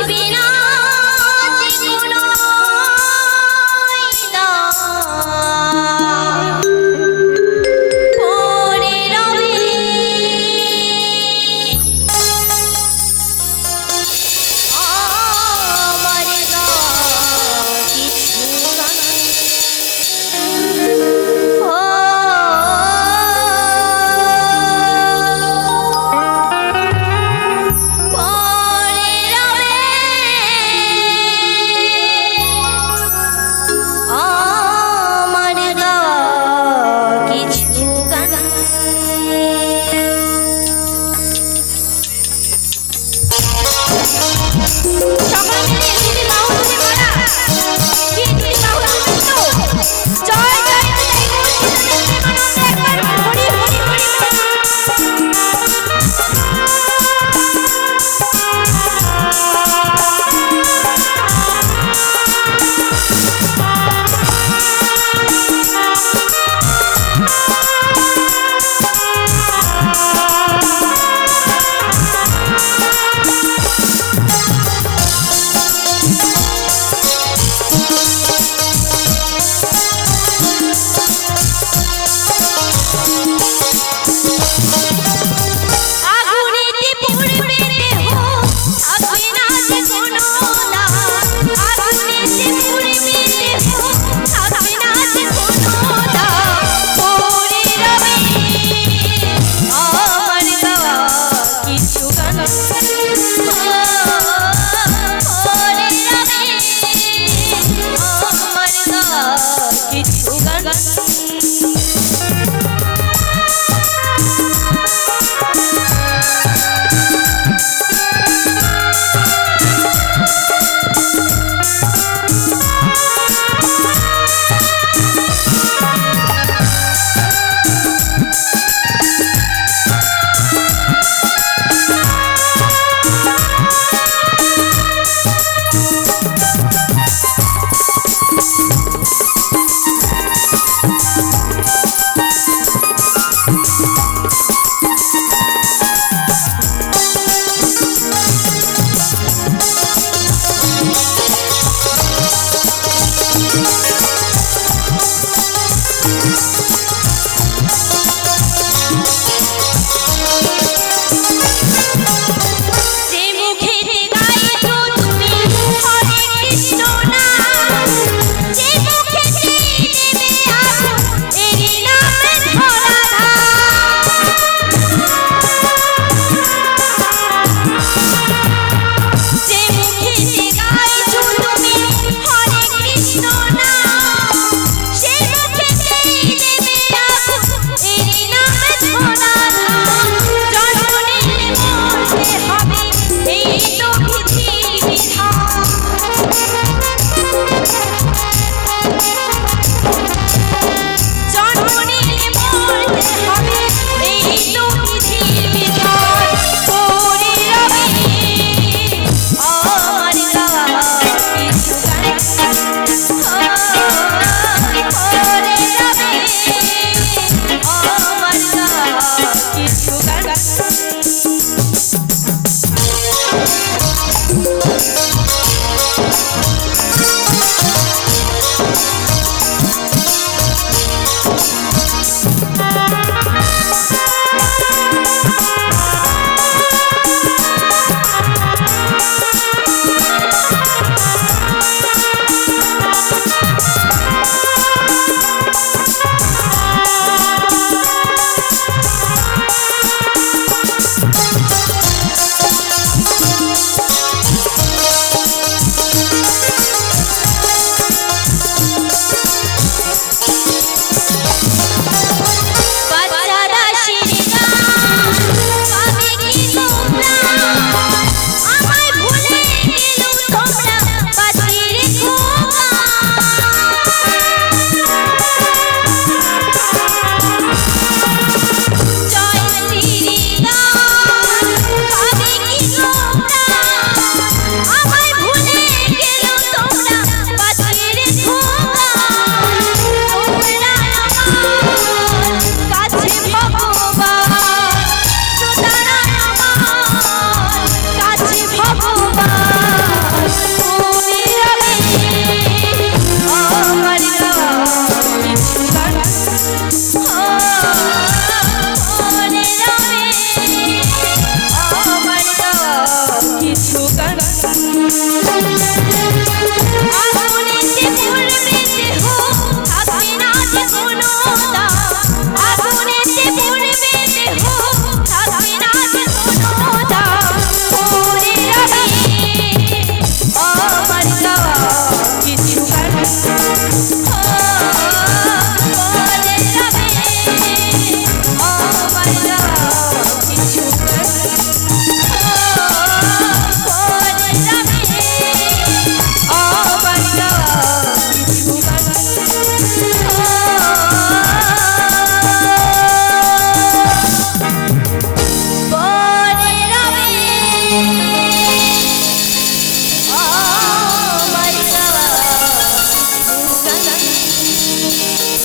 you been on you.